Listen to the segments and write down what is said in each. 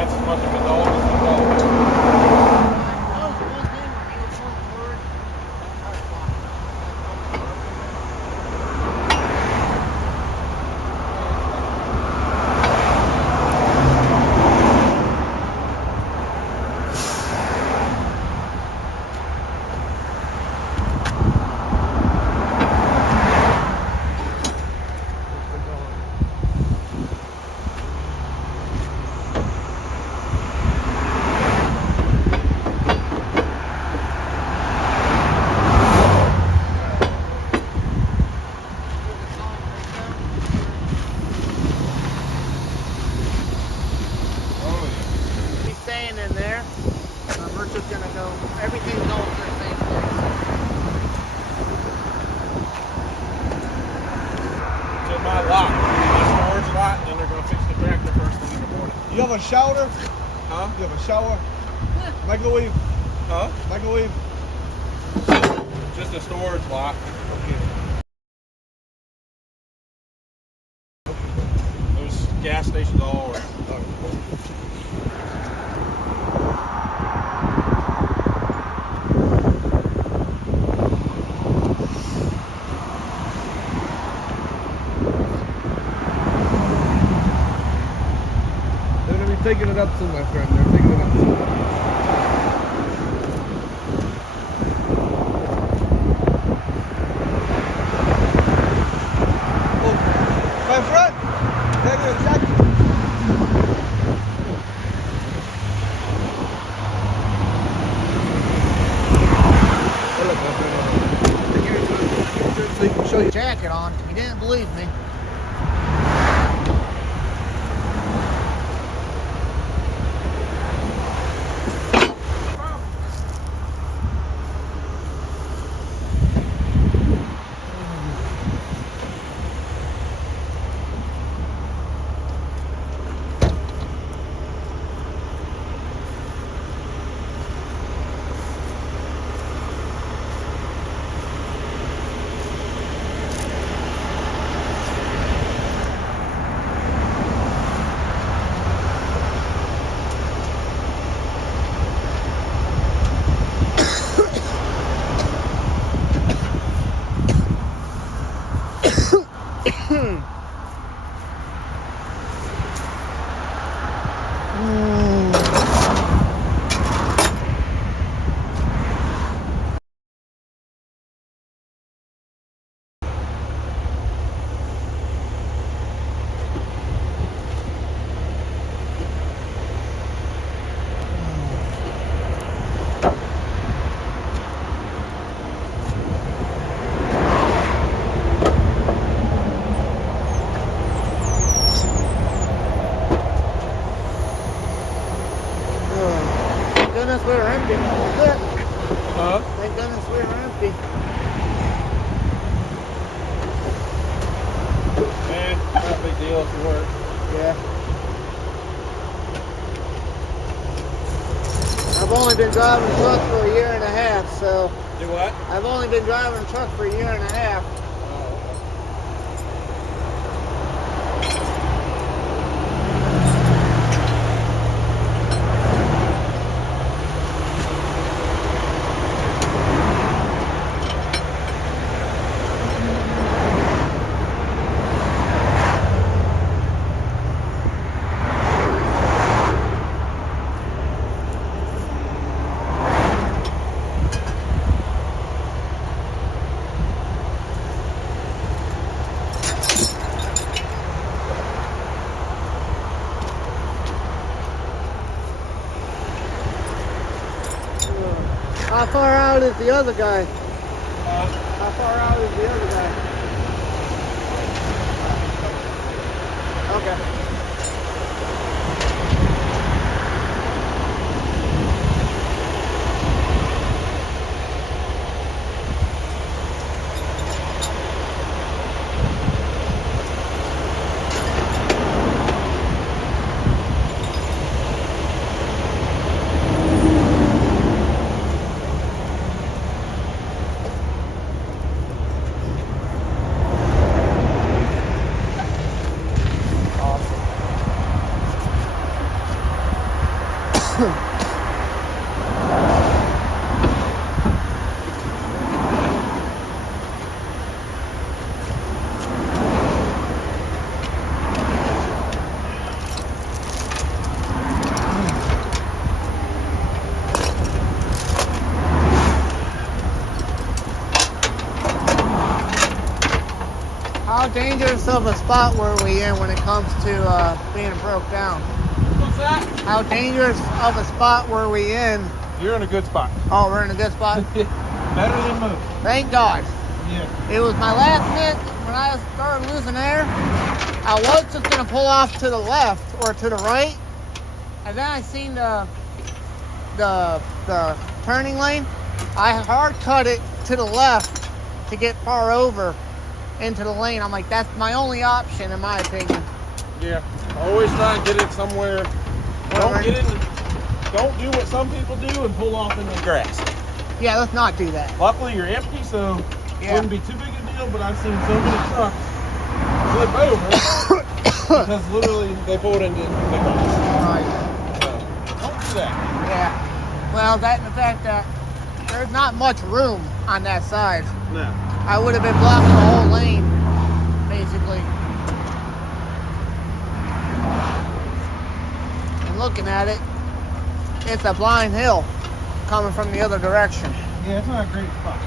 that's as much of a dog as the dog. In there, we're just gonna go. Everything's going to the same place. It's in my lot, my storage lot, and then they're gonna fix the tractor first thing in the morning. You have a shower? Huh? You have a shower? Microwave? Huh? Microwave? Just a storage lot. There's gas stations all around. Taking it up soon, my friend. They're taking it up soon. Oh, my friend, take your jacket. Oh, look, my friend. Take your shirt so you can show your Jacket on. You didn't believe me. Goodness we're empty. Huh? Thank goodness we're empty. Man, not a big deal if you work. Yeah. I've only been driving a truck for a year and a half, so. Do what? I've only been driving a truck for a year and a half. How far out is the other guy? How far out is the other guy? Okay. Awesome. How dangerous of a spot were we in when it comes to being broke down? What's that? How dangerous of a spot were we in? You're in a good spot. Oh, we're in a good spot? Better than most. Thank God. Yeah. It was my last minute when I started losing air. I was just going to pull off to the left or to the right. And then I seen the turning lane. I hard cut it to the left to get far over into the lane. I'm like, that's my only option in my opinion. Yeah. Always try and get it somewhere. Don't do what some people do and pull off into the grass. Yeah, let's not do that. Luckily you're empty, so it Yeah. wouldn't be too big a deal, but I've seen so many trucks flip over because literally they pulled into the grass. Right. So don't do that. Yeah. Well, that and the fact that there's not much room on that side. No. I would have been blocking the whole lane, basically. And looking at it, it's a blind hill coming from the other direction. Yeah, it's not a great spot.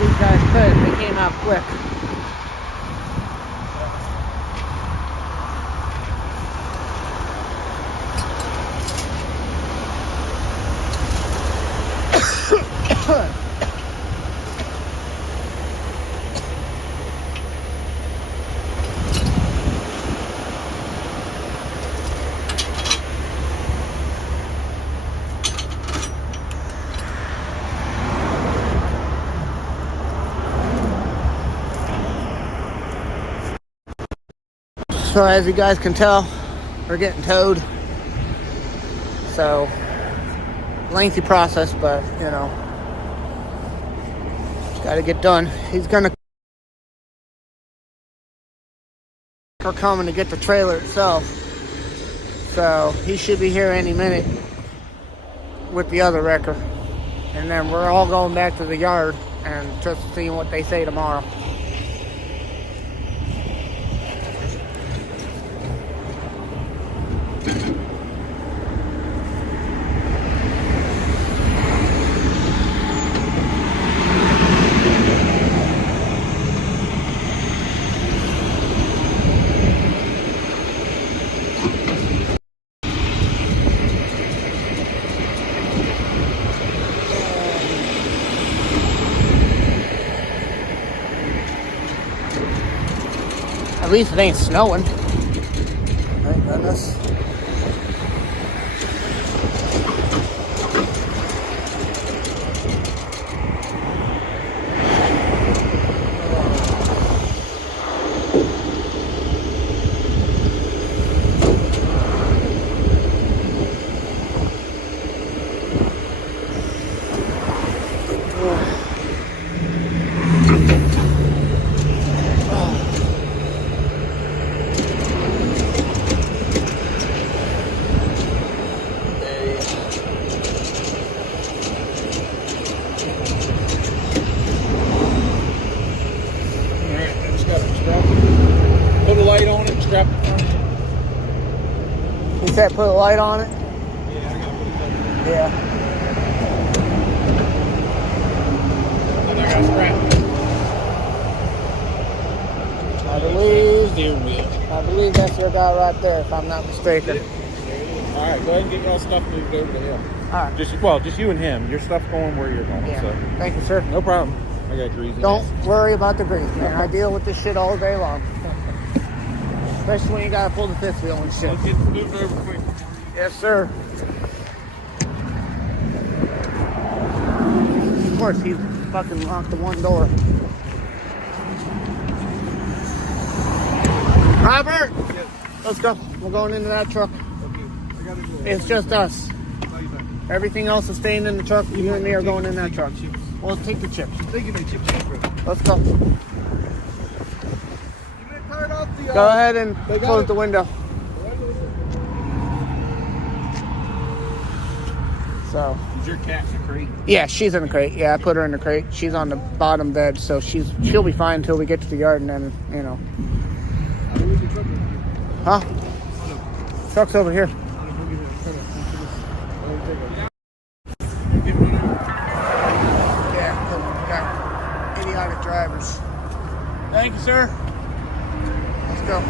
These guys could, they came out quick. So as you guys can tell, we're getting towed. So, lengthy process, but you know, got to get done. He's gonna coming to get the trailer itself. So he should be here any minute with the other wrecker. And then we're all going back to the yard and just seeing what they say tomorrow. At least it ain't snowing. Thank goodness. You said put a light on it? Yeah, I gotta put it there. Yeah. And I got strap. I believe that's your guy right there, if I'm not mistaken. All right, go ahead and get your stuff moved over the hill. All right. Just you and him. Your stuff going where you're going. Yeah. So. Thank you, sir. No problem. I got grease. Don't worry about the grease, man. I deal with this shit all day long. Especially when you gotta pull the fifth wheel and shit. Let's get moved over quick. Yes, sir. Of course, he fucking locked the one door. Robert, Yes. let's go. We're going into that truck. Okay. I gotta go. It's just us. How you doing? Everything else is staying in the truck. You and me are going in that truck. Chips. Well, take the chips. They give me chips and fruit. Let's go. You can turn off the. Go ahead and they got close it. the window. So. Is your cat in the crate? Yeah, she's in the crate. Yeah, I put her in the crate. She's on the bottom bed, so she'll be fine until we get to the yard, and then Huh? Truck's over here. Yeah, we got idiotic drivers. Thank you, sir. Let's go.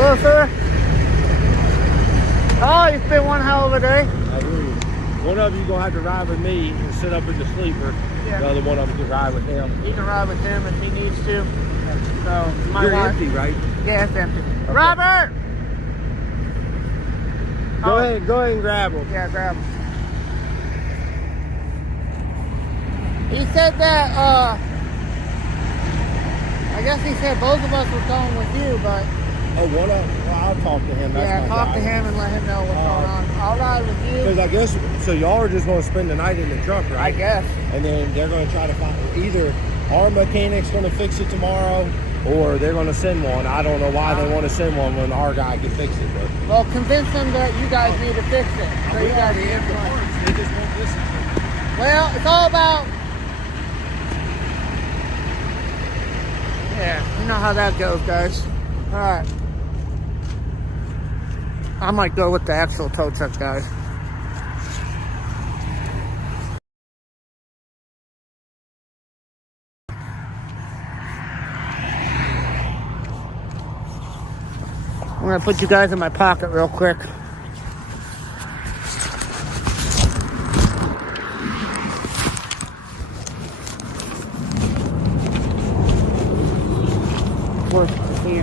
Hello, sir. Oh, it's been one hell of a day. I hear you. One of you gonna have to ride with me and sit up in the sleeper. Yeah. The other one of them can ride with him. He can ride with him if he needs to. So, my You're wife- empty, right? Yeah, it's empty. Robert! Go ahead and grab him. Yeah, grab him. He said that, I guess he said both of us were going with you, but Oh, one of them. Well, I'll talk to him. That's yeah, my talk guy. to him and let him know what's going on. I'll ride with you. Because I guess, so y'all are just going to spend the night in the truck, right? I guess. And then they're going to try to find, either our mechanic's going to fix it tomorrow, or they're going to send one. I don't know why they want to send one when our guy can fix it. But Well, convince them that you guys need to fix it. So you guys in the parts. They just won't listen to me. Well, it's all about. Yeah, you know how that goes, guys. All right. I might go with the actual tow truck, guys. I'm gonna put you guys in my pocket real quick. Where's the key?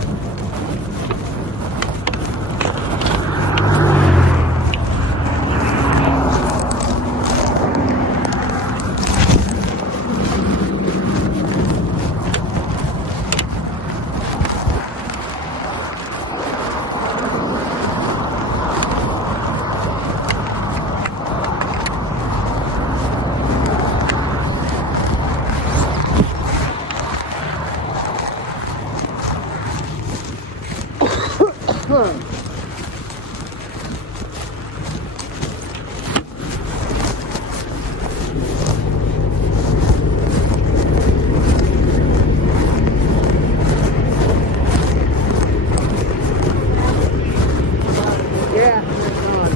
Yeah, it's on.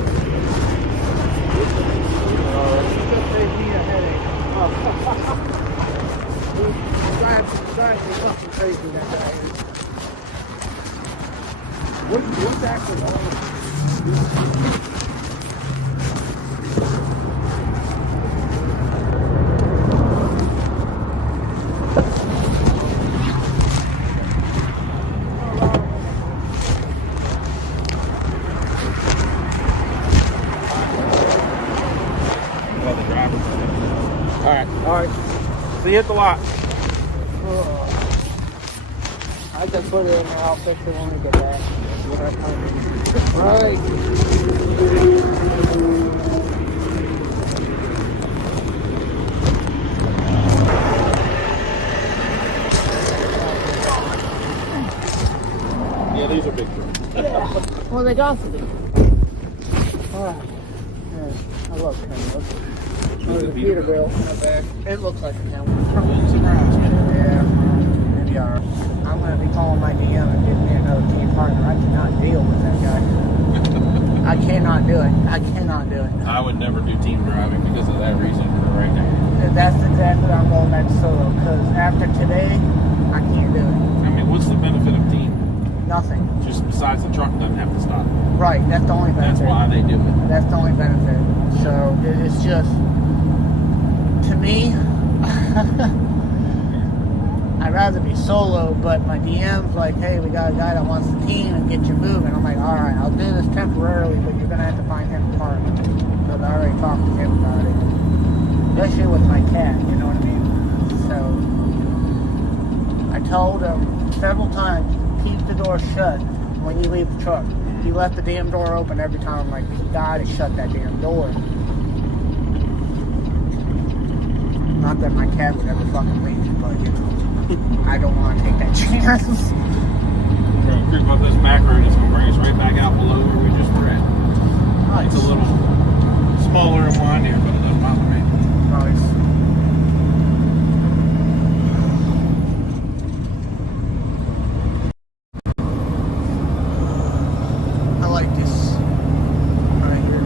Just gave me a headache. Drives me fucking crazy, that guy. What's actually wrong? Well, the driver. All right. See you at the lot. I just put it in there. I'll fix it when we get back. Right. Yeah, these are big trucks. Well, they got to be. Oh, yeah. I love cameras. There's a Peterbilt in the back. It looks like a camera. Yeah. Yeah. I'm going to be calling my DM and getting me another team partner. I cannot deal with that guy. I cannot do it. I cannot do it. I would never do team driving because of that reason right there. That's exactly what I'm going back to solo. Because after today, I can't do it. I mean, what's the benefit of team? Nothing. Just besides the truck doesn't have to stop. Right. That's the only benefit. That's why they do it. That's the only benefit. So it's just, to me, I'd rather be solo, but my DM's like, hey, we got a guy that wants the team and get you moving. I'm like, all right, I'll do this temporarily, but you're gonna have to find him a partner. Because I already talked to him about it. Especially with my cat, you know what I mean? So I told him several times, keep the door shut when you leave the truck. He left the damn door open every time. I'm like, you gotta shut that damn door. Not that my cat would ever fucking leave, but you know, I don't want to take that chance. We're gonna creep up this back road. It's gonna bring us right back out below where we just were at. Nice. It's a little smaller and windier, but it doesn't bother me. Nice. I like this right here.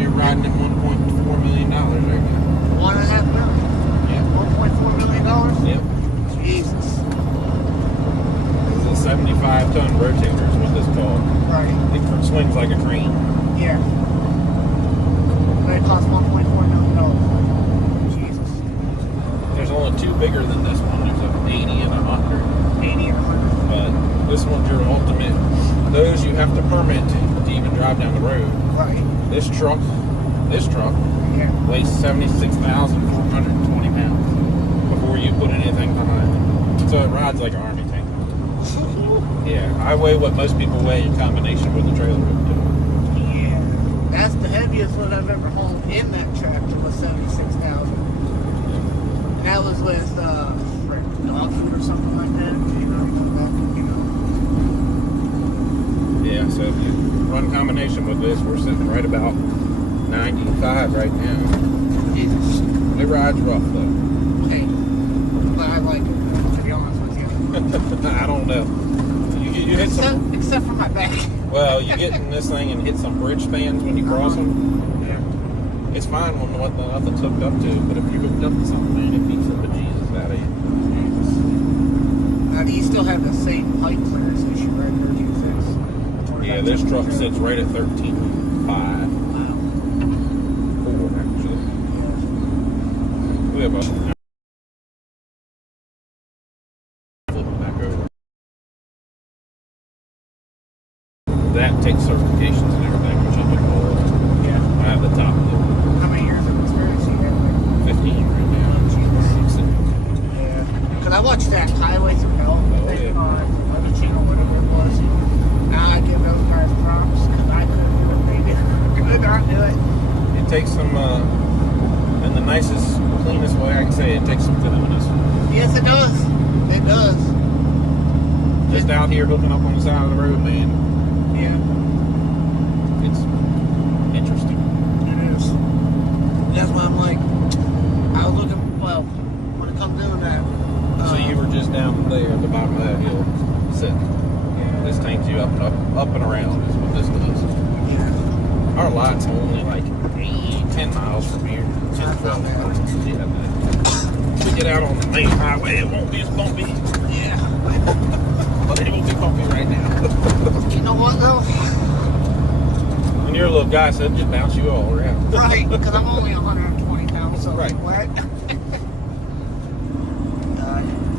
You're riding in $1.4 million right now. $1.5 million. Yeah. $1.4 million. Yep. Jesus. This is a 75-ton rotator is what this is called. Right. It swings like a crane. Yeah. But it costs $1.4 million. Jesus. There's only two bigger than this one. There's an 80 and a 100. 80 and 100. But this one's your ultimate. Those you have to permit to even drive down the road. Right. This truck Yeah. weighs 76,420 pounds before you put anything behind it. So it rides like an army tank. Yeah, I weigh what most people weigh in combination with the trailer. Yeah. That's the heaviest one I've ever hauled in that tractor was 76,000. That was with dog food or something like that. Yeah, so if you run combination with this, we're sitting right about 95 right now. Jesus. It rides rough though. Hey. But I like it, to be honest with you. I don't know. You hit some. Except for my back. Well, you get in this thing and hit some bridge spans when you cross them. Yeah. It's fine when nothing's hooked up to, but if you're hooked up to something, man, it beats the bejesus out of you. Now, do you still have the same height clearance issue, right? 13.6? Yeah, this truck sits right at 13.5. Wow. 4 actually. We have a flip it back over. That takes certifications and everything, which I've been all. Yeah. I have the top of How many years of experience do you have? the 15 right now. Yeah. Because I watched that Highway Through Hell thing on the channel, whatever it was. Now I give those guys props because I couldn't do it. They did. Could not do it. It takes some, in the nicest, cleanest way I can say, it takes some cleanliness. Yes, it does. It does. Just out here hooking up on the side of the road, man. Yeah. It's interesting. It is. That's why I'm like, I was looking, well, when it comes doing that. So you were just down there at the bottom of that hill, sitting. Yeah. This takes you up and around is what this does. Yeah. Our lot's only like 10 miles from here. 10, 12 miles. Yeah, man. We get out on the main highway, it won't be as bumpy. Yeah. But it won't be bumpy right now. You know what, though? When you're a little guy, so it'll just bounce you all around. Right, because I'm only 120 pounds, so Right. what?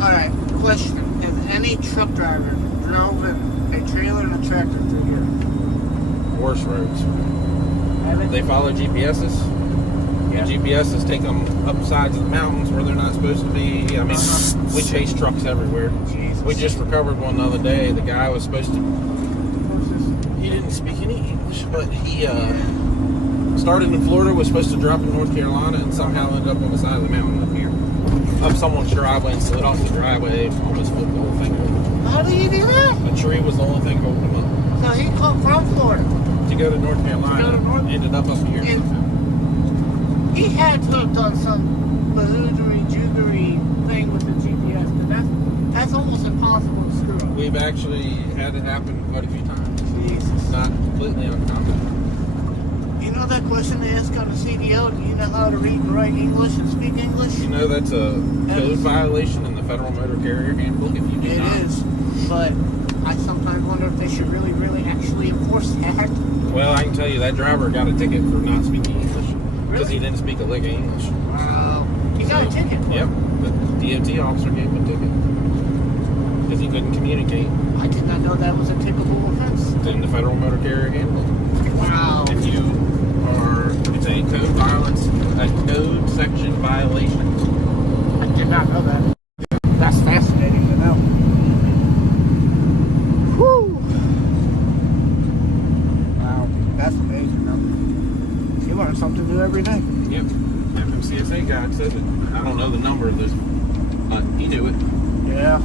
Alright, question. Has any truck driver driven a trailer and a tractor through here? Worse roads. Haven't? They follow GPSs. Yeah. And GPSs take them up sides of the mountains where they're not supposed to be. I mean, we chase trucks everywhere. Jesus. We just recovered one the other day. The guy was supposed to. He didn't speak any English, but he started in Florida, was supposed to drop in North Carolina, and somehow ended up on the side of the mountain up here. Up someone's driveway and slid off the driveway, almost flipped the whole thing over. How do you do that? A tree was the only thing holding him up. So he come from Florida. To go to North Carolina, ended up here. And he had to have done some jiggery thing with the GPS, because that's almost impossible to screw up. We've actually had it happen quite a few times. Jesus. It's not completely uncommon. You know that question they ask on the CDO, do you know how to read and write English and speak English? You know that's a code violation in the Federal Motor Carrier Handbook if you do not. It is, but I sometimes wonder if they should really actually enforce that. Well, I can tell you that driver got a ticket for not speaking English. because he didn't speak a lick of English. Wow. He got a ticket. Yep. The DOT officer gave him a ticket because he couldn't communicate. I did not know that was a ticketable offense. Then the federal motor carrier handbook. Wow. If you are, it's a code violence, a code section violation. I did not know that. That's fascinating to know. Whew. Wow. That's amazing, though. You learn something new every day. Yep. FMCSA guy says it. I don't know the number of this. He knew it. Yeah.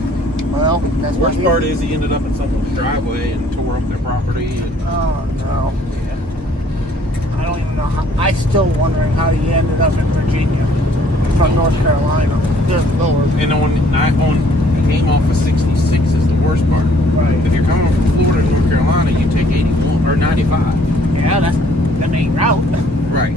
Well, that's The worst part is he ended up in someone's driveway and tore up their property. And, oh, no. Yeah. I don't even know how. I'm still wondering how he ended up in Virginia from North Carolina. Good Lord. and he came off of 66 is the worst part. Right. If you're coming from Florida to North Carolina, you take 81 or 95. Yeah, that's the main route. Right.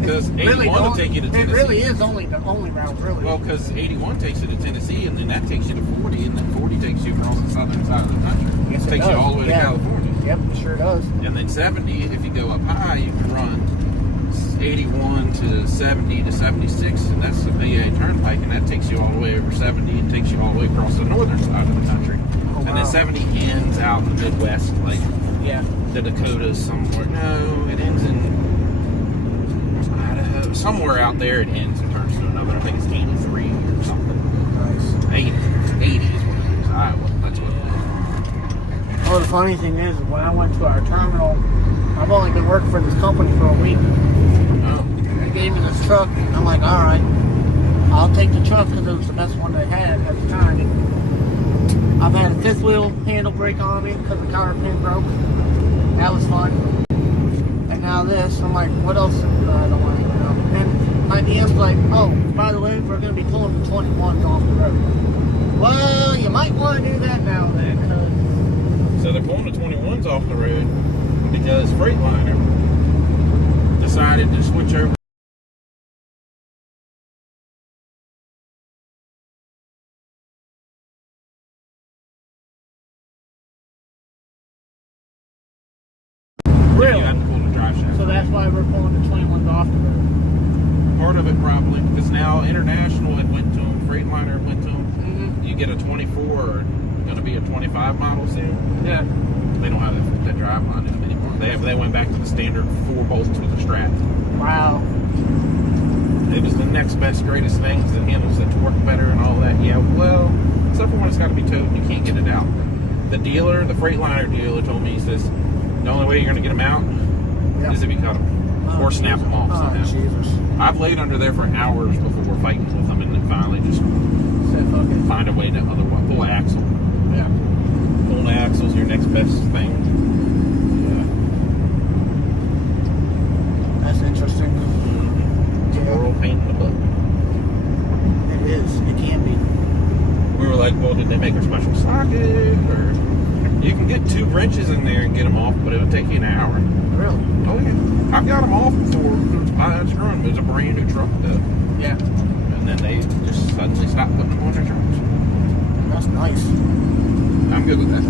Because 81 will take you to Tennessee. It really is the only route, really. Well, because 81 takes you to Tennessee, and then that takes you to 40, and then 40 takes you across the southern side of the country. Yes, it takes does. you all the way to California. Yep, it sure does. And then 70, if you go up high, you can run 81 to 70 to 76, and that's the VA Turnpike, and that takes you all the way over 70 and takes you all the way across the northern side of the country. Oh, wow. And then 70 ends out in the Midwest, like Yeah. the Dakotas somewhere. No, it ends in Idaho. Somewhere out there it ends and turns to another. I think it's 83 or something. Nice. 80 is what it is. Iowa. That's what it is. Well, the funny thing is, when I went to our terminal, I've only been working for this company for a week. Oh. They gave me this truck, and I'm like, all right, I'll take the truck because it was the best one they had at the time. I've had a fifth wheel handle brake on me because the cotter pin broke. That was fun. And now this, I'm like, what else? I don't want to know. And my DM's like, oh, by the way, we're going to be pulling the 21s off the road. Well, you might want to do that now then, because... So they're pulling the 21s off the road because Freightliner decided to switch over. Really? You have to pull the drive shaft. So that's why we're pulling the 21s off the road. Part of it probably, because now International it went to them, Freightliner it went to them. Mm-hmm. You get a 24 or going to be a 25 model soon. Yeah. They don't have that drive line in them anymore. They went back to the standard 4 bolts with a strap. Wow. It was the next best, greatest things that handles the torque better and all that. Yeah, well, except for when it's got to be towed and you can't get it out. The dealer, the Freightliner dealer, told me, he says, the only way you're going to get them out is if you cut them or snap them off somehow. Jesus. I've laid under there for hours before fighting with them, and then finally just Said fuck it. find a way to otherwise pull an axle. Yeah. Pull the axle's your next best thing. That's interesting. It's a real pain in the butt. It is. It can be. We were like, well, did they make a special socket? Or you can get 2 wrenches in there and get them off, but it would take you an hour. Really? Oh yeah, I've got them off before. I unscrewing them. It was a brand new truck though, Yeah. and then they just suddenly stopped putting them on their trucks. That's nice. I'm good with that.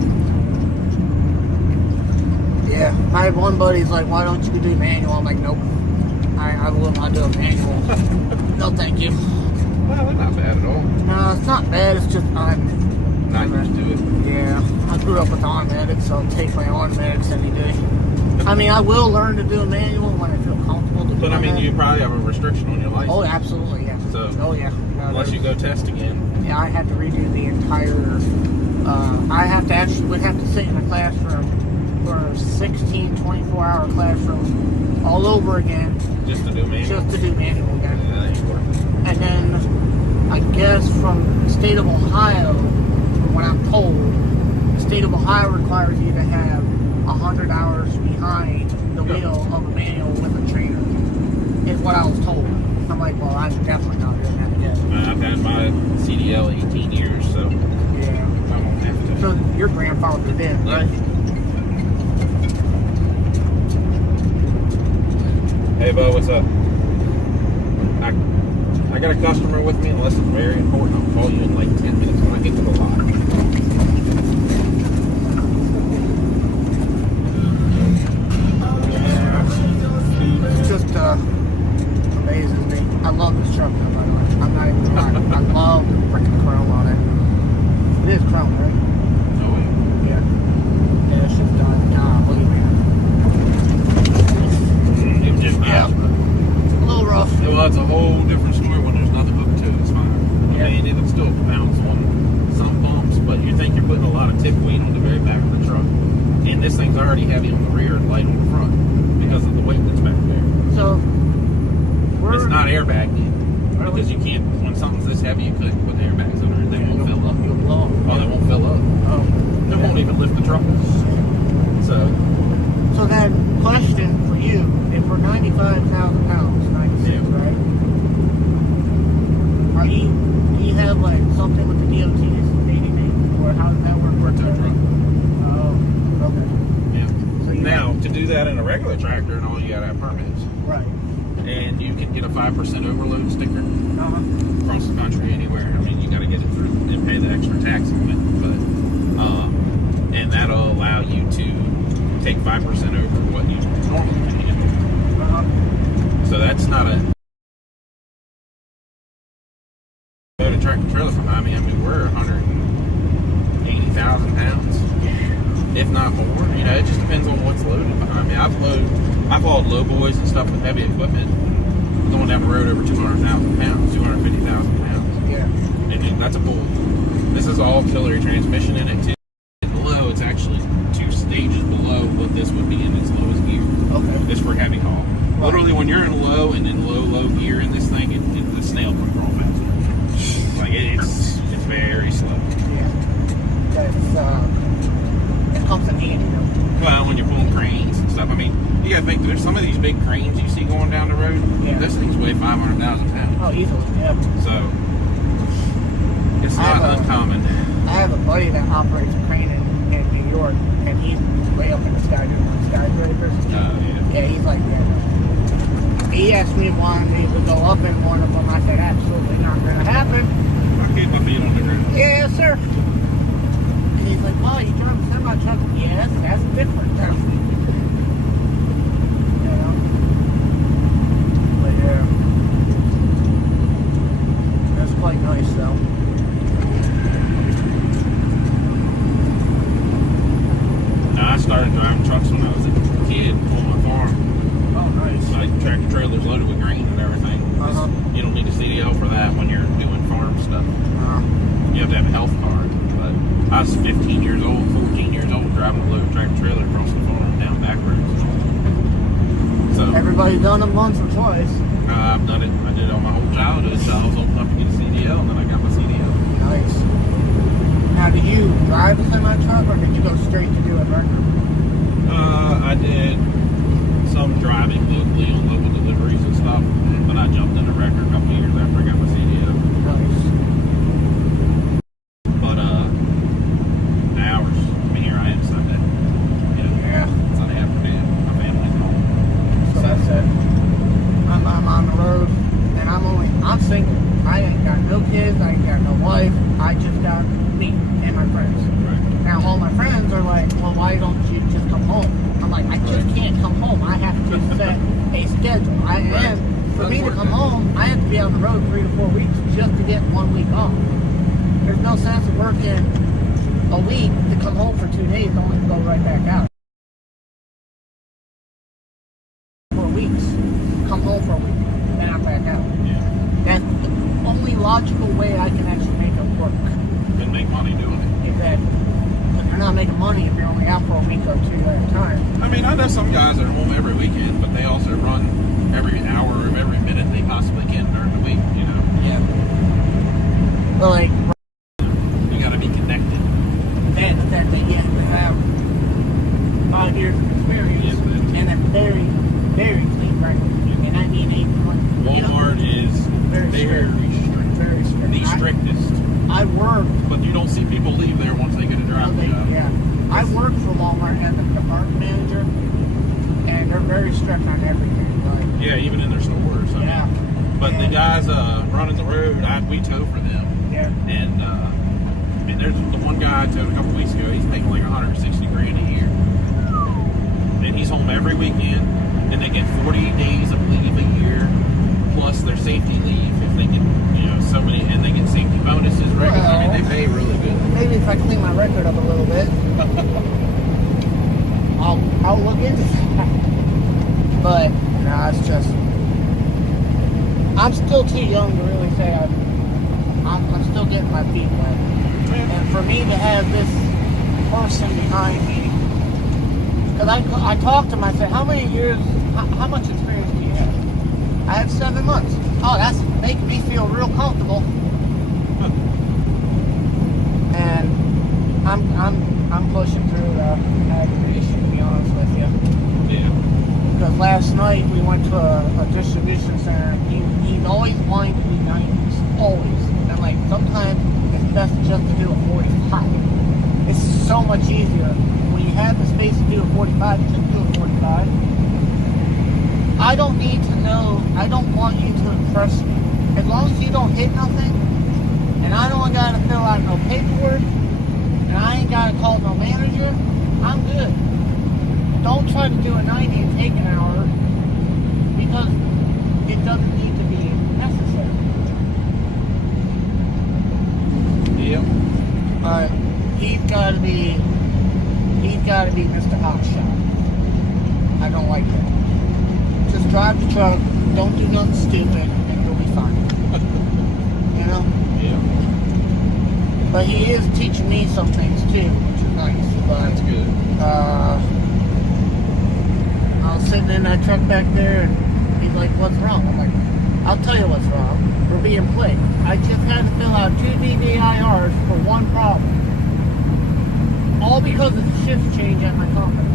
Yeah. I had one buddy's like, why don't you do manual? I'm like, nope. I will not do a manual. No, thank you. Well, they're not bad at all. No, it's not bad. It's just I'm Not used to it. Yeah, I grew up with automatics, so I'll take my automatics any day. I mean, I will learn to do a manual when I feel comfortable to do But I mean, that. you probably have a restriction on your license. Oh, absolutely, yeah. So, oh, yeah. No, unless you go test again. Yeah, I had to redo the entire... I have to would have to sit in a classroom for a 16, 24-hour classroom all over again. Just to do manual. Just to do manual again. Yeah, that ain't worth it. And then, I guess from the state of Ohio, from what I'm told, the state of Ohio requires you to have 100 hours behind the wheel of a manual with a trainer, is what I was told. I'm like, well, I'm definitely not doing that again. I've had my CDL 18 years, so Yeah. I won't have to. So your grandfather did, Yeah. right? Hey, Bo, what's up? I got a customer with me, unless it's very important. I'll call you in like 10 minutes when I get to the lot. Yeah. It's just, is chrome, right? Oh, Yeah. Yeah, it's just golly, man. it just Yeah. yeah. A little rough. Well, that's a whole different story when there's nothing hooked to it. It's fine. Yeah. I mean, it'll still bounce on some bumps, but you think you're putting a lot of tip weight on the very back of the truck. And this thing's already heavy on the rear and light on the front because of the weight that's back there. So, It's not airbagged because you can't, when something's this heavy, you couldn't put the airbags under it. They won't fill up. You'll blow them. Oh, they won't fill up. Oh. They won't even lift the truck. So, So then, question for you: if we're 95,000 pounds, 96, Yeah. right? Do you have like something with the DOTs, or how does that work? we're a tow truck. Oh, okay. Yeah. So you Now, to do that in a regular tractor and all, you gotta have permits. right? And you can get a 5% overload sticker Uh-huh. across the country anywhere. I mean, you got to get it through and pay the extra tax on it, but and that'll allow you to take 5% over what you normally can handle. Uh-huh. So that's not a loaded tractor trailer behind me. I mean, we're 180,000 pounds, if not more. You know, it just depends on what's loaded behind me. I've hauled low boys and stuff with heavy equipment going down the road over 200,000 pounds, 250,000 pounds. Yeah. And that's a bull. This is all auxiliary transmission in it too. Below, it's actually 2 stages below what this would be in its lowest gear. Okay. It's for heavy haul. Right. Literally, when you're in low and in low gear in this thing, the snail can crawl faster. Like it's very slow. Yeah. That's it comes in handy though. Well, when you're pulling cranes and stuff, I mean, you gotta think there's some of these big cranes you see going down the road. Yeah. This thing's weigh 500,000 pounds. Oh, easily. Yeah. So it's I not have a- uncommon. I have a buddy that operates a crane in New York, and he's way up in the sky doing skyscrapers. Yeah. Yeah, he's like that. He asked me one day to go up in one of them. I said, absolutely not going to happen. I keep my feet on the ground. Yes, sir. And he's like, well, you drive a semi-truck. Yes, that's different now. You know? But yeah. That's quite nice, though. Now, I started driving trucks when I was a kid on my farm. Oh, nice. Like tractor trailers loaded with grain and everything. Uh-huh. You don't need a CDL for that when you're doing farm stuff. You have to have a health card. But I was 15 years old, 14 years old, driving a loaded tractor trailer across the farm down back roads. So Everybody's done them once or twice. I've done it. I did it all my whole childhood. So I was old enough to get a CDL, and then I got my CDL. Nice. Now, did you drive a semi-truck, or did you go straight to do a record? I did some driving locally on local deliveries and stuff, but I jumped in a wrecker a couple years after I got my CDL. Nice. But hours. I mean, here I am Sunday. Yeah. Sunday afternoon. My family's home. So that's it. I'm on the road, and I'm single. I ain't got no kids. I ain't got no wife. I just got me and my friends. Right. Now, all my friends are like, well, why don't you just come home? I'm like, I just can't come home. I have to set a schedule. And for me to come home, I have to be on the road 3 to 4 weeks just to get 1 week off. There's no sense of working a week to come home for 2 days only to go right back out. 4 weeks, come home for a week, then I'm back out. Yeah. That's the only logical way I can actually make it work. Didn't make money doing it. Exactly. But you're not making money if you're only out for a week or 2 at a time. I mean, I know some guys that are home every weekend, but they also run every hour of every minute they possibly can during the week, you know? Yeah. But like, You gotta be connected. and the fact that you have to have 5 years of experience Yes, man. and a very, very clean record. And I mean, Walmart is very very strict. very strict. The strictest. I worked. But you don't see people leave there once they get a driving job. Yeah. I worked for Walmart as a department manager, and they're very strict on everything. Like, Yeah, even in their stores. I mean. yeah. But the guys running the road, we tow for them. Yeah. And I mean, there's the one guy I towed a couple weeks ago. He's making like 160 grand a year, and he's home every weekend. And they get 40 days of leave a year, plus their safety leave if they get, so many, and they get safety bonuses regularly. I mean, they pay really good. Maybe if I I clean my record up a little bit, I'll look into that. But no, it's just I'm still too young to really say I'm still getting my feet wet. And for me to have this person behind me, because I talked to him, I said, how many years, how much experience do you have? I have 7 months. Oh, that's making me feel real comfortable. And I'm pushing through the aggravation, to be honest with you. Yeah. Because last night we went to a distribution center. He's always wanting to do 90s, always. And like sometimes it's best just to do a 45. It's so much easier when you have the space to do a 45. You can do a 45. I don't need to know. I don't want you to impress me. As long as you don't hit nothing, and I don't got to fill out no paperwork, and I ain't got to call no manager, I'm good. Don't try to do a 90 and take an hour, because it doesn't need to be necessary. Yep. But he's got to be Mr. Hotshot. I don't like that. Just drive the truck, don't do nothing stupid, and you'll be fine. You know? Yeah. But he is teaching me some things too, which is nice. But That's good. I was sitting in that truck back there, and he's like, "What's wrong?" I'm like, "I'll tell you what's wrong. We're being played. I just had to fill out 2 DDIRs for one problem, all because of the shift change at my company.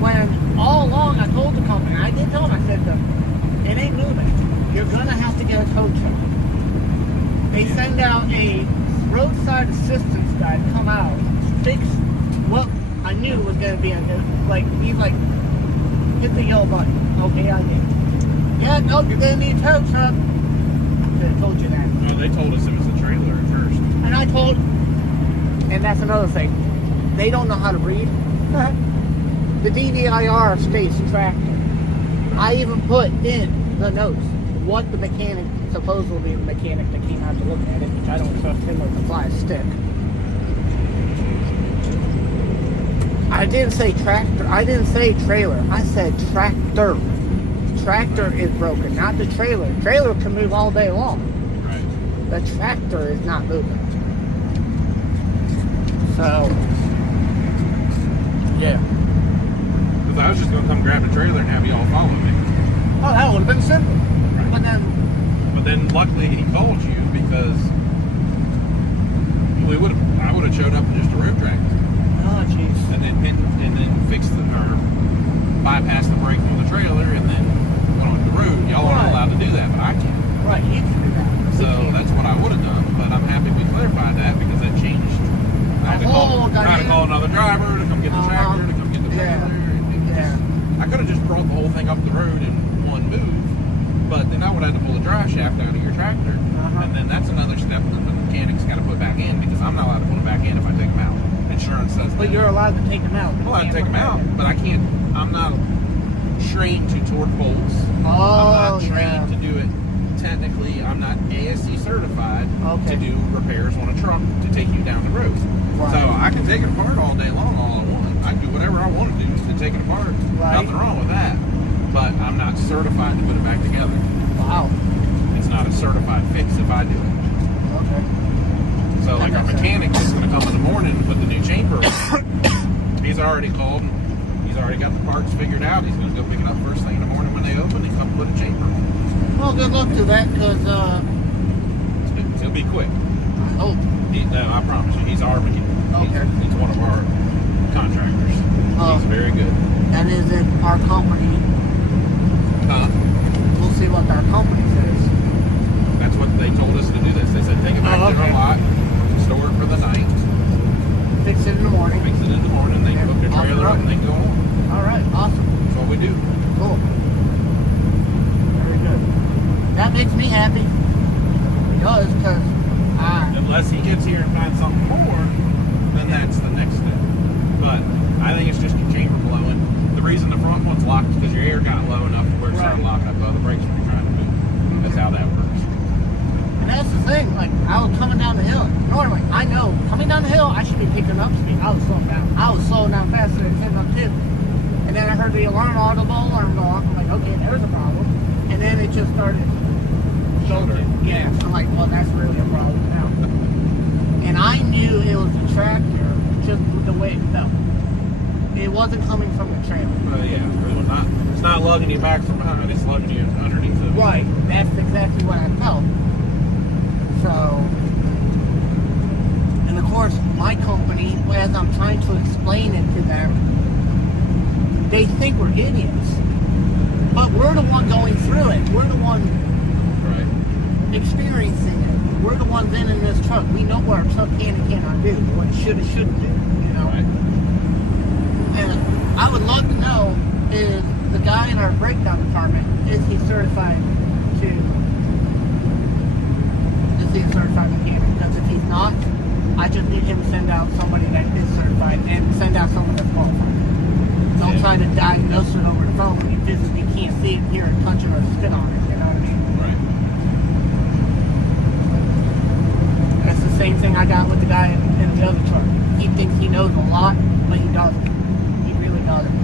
When all along I told the company, I did tell them, I said, it ain't moving. You're gonna have to get a tow truck. They send out a roadside assistance guy to come out, fix what I knew was gonna be he's like, hit the yellow button. Okay, I did. Yeah, nope, you're gonna need a tow truck. I could have told you that. Well, they told us it was the trailer at first. And that's another thing. They don't know how to read. The DVIR states tractor. I even put in the notes what the mechanic, supposedly the mechanic that came out to look at it, which I don't trust him with the fly stick. I didn't say tractor. I didn't say trailer. I said tractor. Tractor is broken, not the trailer. Trailer can move all day long. Right. The tractor is not moving. So, yeah. Because I was just going to come grab the trailer and have you all follow me. Oh, that would have been simple. Right. But then luckily he called you because I would have showed up with just a road tractor. Oh, jeez. And then fixed or bypassed the brake on the trailer and then went on the road. Y'all aren't allowed to do that, but I can. Right, you can do that. So that's what I would have done. But I'm happy we clarified that because that changed. I had to call another driver to come get the tractor, to come get the trailer. I could have just brought the whole thing up the road in one move, but then I would have to pull the drive shaft out of your tractor, and then that's another step that the mechanic's got to put back in because I'm not allowed to put it back in if I take them out. Insurance says that. But you're allowed to take them out. I'm allowed to take them out, but I can't. I'm not trained to torque bolts. I'm not trained to do it. Technically, I'm not ASC certified to do repairs on a truck to take you down the road. Right. So I can take it apart all day long, all I want. I can do whatever I want to do to take it apart. Right. Nothing wrong with that. But I'm not certified to put it back together. Wow. It's not a certified fix if I do it. Okay. So like our mechanic is going to come in the morning and put the new chamber on. He's already called and he's already got the parts figured out. He's going to go pick it up first thing in the morning when they open and come put a chamber on. Well, good luck to that, because, It'll be quick. oh. No, I promise you, he's our mechanic. Okay. He's one of our contractors. He's very good. That is in our company. We'll see what our company says. That's what they told us to do this. They said take it back to our lot, store it for the night, Fix it in the morning. fix it in the morning, they can hook the trailer up and they can go on. Alright, awesome. That's what we do. Cool. Very good. That makes me happy. It does, because Unless he gets here and finds something more, then that's the next step. But I think it's just your chamber blowing. The reason the front one's locked is because your air got low enough to where it started locking up the other brakes when you're trying to move. That's how that works. and that's the thing, like, I was coming down the hill. Normally, I know, coming down down the hill, I should be picking up speed. I was slowing down. I was slowing down faster than 10 up too. And then I heard the alarm alarm go off. I'm like, okay, there's a problem. And then it just started shouldering. Yeah. I'm like, well, that's really a problem now. And I knew it was the tractor just with the way it felt. It wasn't coming from the trailer. Yeah, it's not lugging you back from behind, it's lugging you underneath it. Right, that's exactly what I felt. So, and of course, my company, as I'm trying to explain it to them, they think we're idiots. But we're the one going through it. We're the one experiencing it. We're the ones in this truck. We know what our truck can and cannot do, what it should and shouldn't do, you know? Right. And I would love to know, is the guy in our breakdown department, is he certified mechanic? Because if he's not, I just need him to send out somebody that is certified and send out someone that's qualified. Don't try to diagnose it over the phone when you physically can't see it, hear it, touch it, or spit on it, you know what I mean? Right. That's the same thing I got with the guy in the other truck. He thinks he knows a lot, but he doesn't.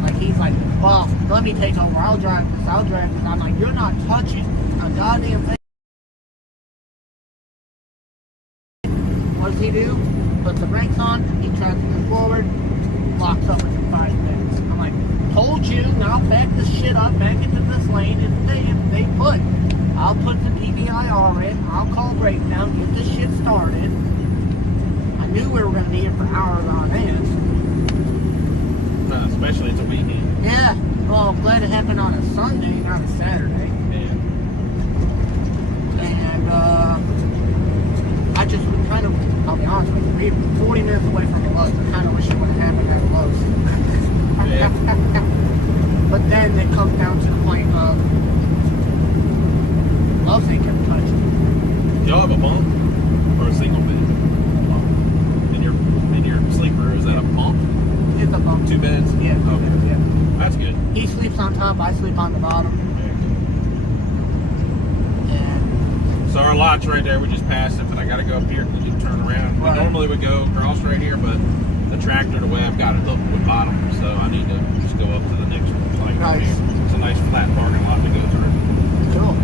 Like, he's like, well, let me take over. I'll drive this. I'm like, you're not touching a goddamn thing. What does he do? Puts the brakes on. He tries to move forward. Locks up within 5 minutes. I'm like, told you, now back this shit up, back into this lane. If they put, I'll put the DVIR in. I'll call breakdown, get this shit started. I knew we were going to need it for hours on end. Especially it's a weekend. Yeah. Well, I'm glad it happened on a Sunday, not a Saturday. Yeah. And I just kind of, I'll be honest with you, we're 40 minutes away from the Lowe's. I kind of wish it would have happened at Lowe's. Yeah. But then it comes down to the point of Lowe's ain't gonna touch it. Y'all have a bunk or a single bed? In your sleeper, is that a bunk? It's a bunk. 2 beds? Yeah, 2 beds, yeah. That's good. He sleeps on top, I sleep on the bottom. And So our lot's right there, we just passed it, but I gotta go up here and just turn around. Right. We normally would go across right here, but the tractor, the way I've got it hooked with bottom, so I need to just go up to the next one. Like Nice. here. It's a nice flat parking lot to go through. cool.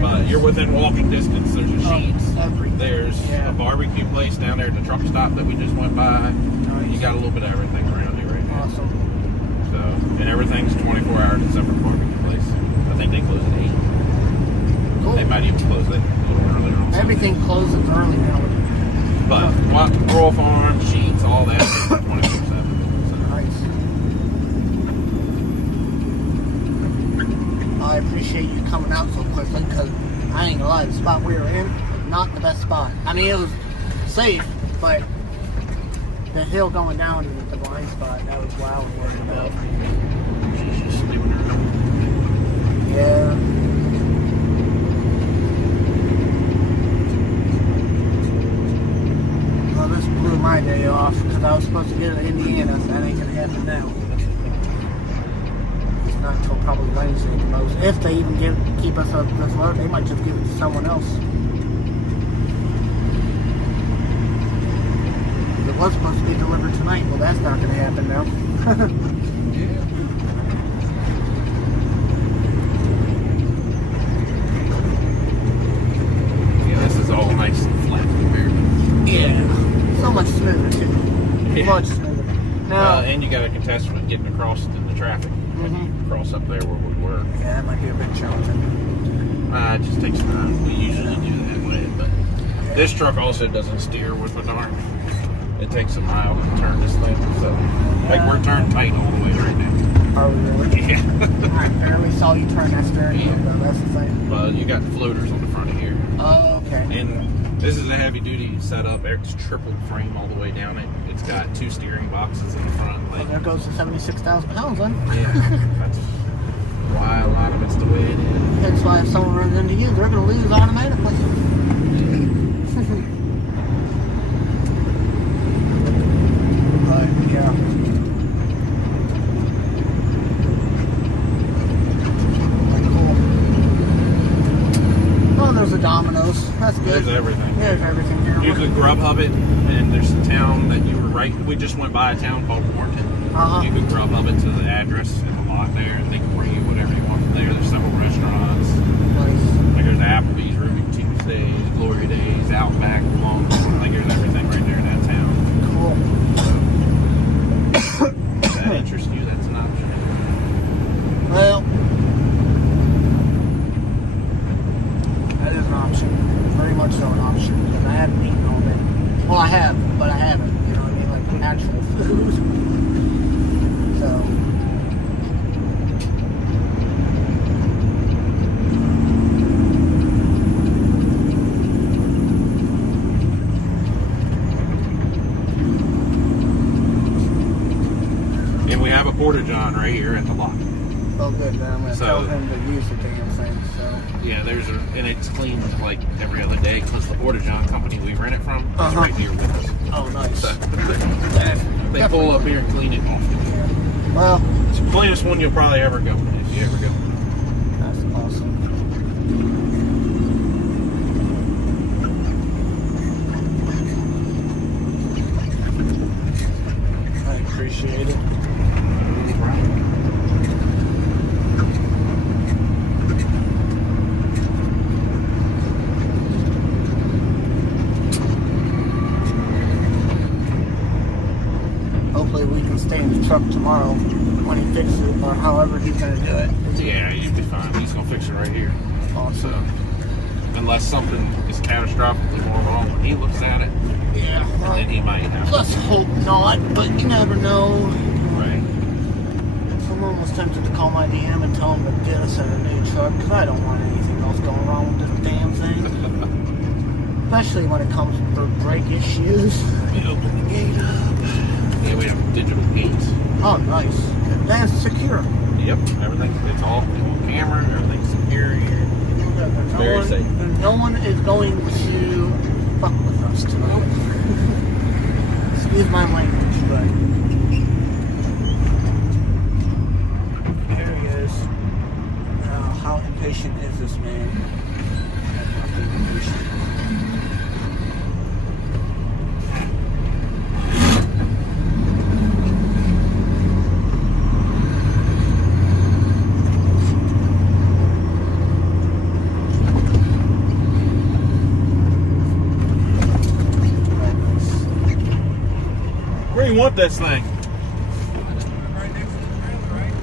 But you're within walking distance. There's a Sheets. There's Yeah. a barbecue place down there at the truck stop that we just went by. Nice. You got a little bit of everything around you right now. Awesome. So, and everything's 24 hours at separate barbecue place. I think they close at 8. Cool. They might even close it a little earlier on. Everything closes early now. But Royal Farm, Sheets, all that, 24/7. So. Nice. I appreciate you coming out so quickly because I ain't gonna lie, the spot we were in was not the best spot. I mean, it was safe, but the hill going down in the blind spot, that was what I was worried about. She's just doing her own. Yeah. Well, this blew my day off because I was supposed to get to Indiana, so that ain't gonna happen now. It's not until probably Wednesday at the most. If they even keep us up this load, they might just give it to someone else. It was supposed to be delivered tonight. Well, that's not gonna happen now. Yeah, this is all nice and flat compared to. Yeah. So much smoother too. Yeah. Much smoother. Now, And you got a contestant getting across in the traffic. Cross up there where we were. yeah, that might be a bit challenging. It just takes time. We usually do that way, but this truck also doesn't steer with a darn. It takes a mile to turn this thing, so like we're turned tight all the way right now. Oh, really? Yeah. I barely saw you turn that steering wheel, Yeah. though. That's the thing. But you got the floaters on the front of here, Oh, okay. and this is a heavy duty setup. It's triple frame all the way down it. It's got 2 steering boxes in the front. Well, Like, there goes the 76,000 pounds, then. yeah, that's why a lot of it's the way it is. That's why if someone runs into you, they're going to lose automatically. But, yeah. Cool. Oh, there's a Domino's. That's good. There's everything. There's everything here. Usually could Grubhub it, and there's a town that you were right. We just went by a town called Warrenton. You could Grubhub it to the address in the lot there, and they can bring you whatever you want from there. There's several restaurants. Nice. Like there's Applebee's, Ruby Tuesdays, Glory Days, Outback, Longhorn. Like there's everything right there in that town. Cool. If that interests you, that's an option. Well, that is an option. Very much so an option. Because I haven't eaten all day. Well, I have, but I haven't. You know what I mean? Like actual food. So. And we have a porta-john right here at the lot. Oh, good. Then I'm going to tell him to use the damn thing. So. Yeah, and it's cleaned like every other day because the porta-john company we rent it from is right here with us. Oh, nice. So, they pull up here and clean it often. Well, it's the cleanest one you'll probably ever go if you ever go. That's awesome. I appreciate it. Hopefully we can stay in the truck tomorrow when he fixes it, or however he's going to do it. Yeah, you'll be fine. He's going to fix it right here. Awesome. So, unless something is catastrophically more wrong when he looks at it, Yeah. and then he might have Let's hope not, but you never know. Right. Someone was tempted to call my DM and tell him to get us a new truck, because I don't want anything else going wrong with this damn thing. Especially when it comes to brake issues. We open the gate up. Yeah, we have digital gates. Oh, nice. That's secure. Yep, it's all on camera, everything's secure here. Very safe. No one is going to fuck with us tonight. Excuse my language, but there he is. How impatient is this man? Where you want this thing? Right next to the trailer, right?